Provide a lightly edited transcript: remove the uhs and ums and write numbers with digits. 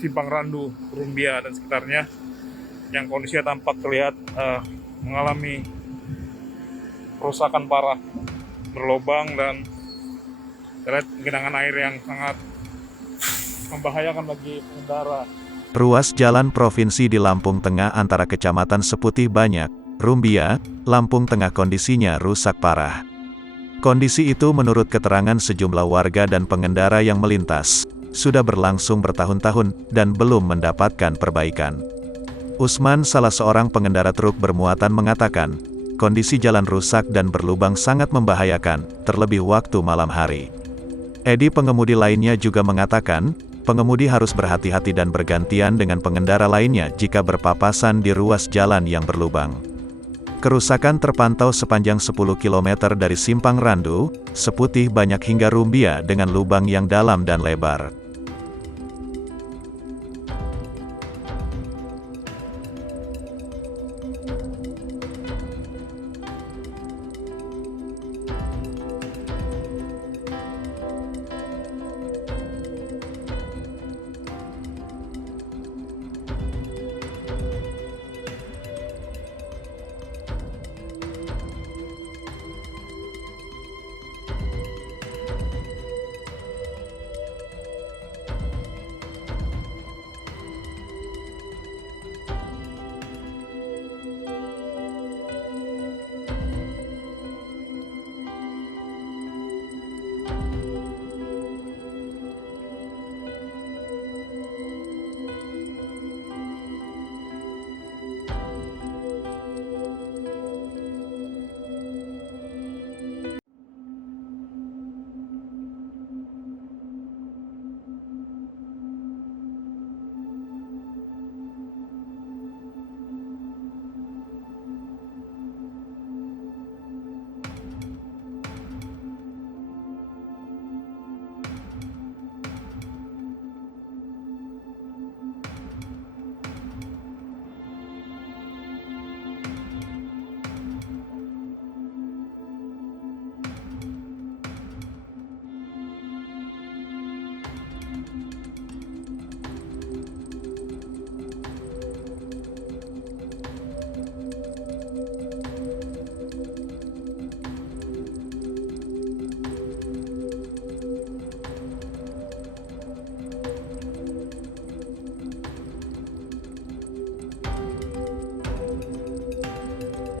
Simpang Randu, Rumbia dan sekitarnya yang kondisinya tampak terlihat mengalami kerusakan parah, berlobang dan terlihat genangan air yang sangat membahayakan bagi pengendara. Ruas jalan provinsi di Lampung Tengah antara Kecamatan Seputih Banyak, Rumbia, Lampung Tengah kondisinya rusak parah. Kondisi itu menurut keterangan sejumlah warga dan pengendara yang melintas, sudah berlangsung bertahun-tahun dan belum mendapatkan perbaikan. Usman, salah seorang pengendara truk bermuatan mengatakan, kondisi jalan rusak dan berlubang sangat membahayakan, terlebih waktu malam hari. Edi, pengemudi lainnya, juga mengatakan, pengemudi harus berhati-hati dan bergantian dengan pengendara lainnya jika berpapasan di ruas jalan yang berlubang. Kerusakan terpantau sepanjang 10 km dari Simpang Randu, Seputih Banyak hingga Rumbia dengan lubang yang dalam dan lebar.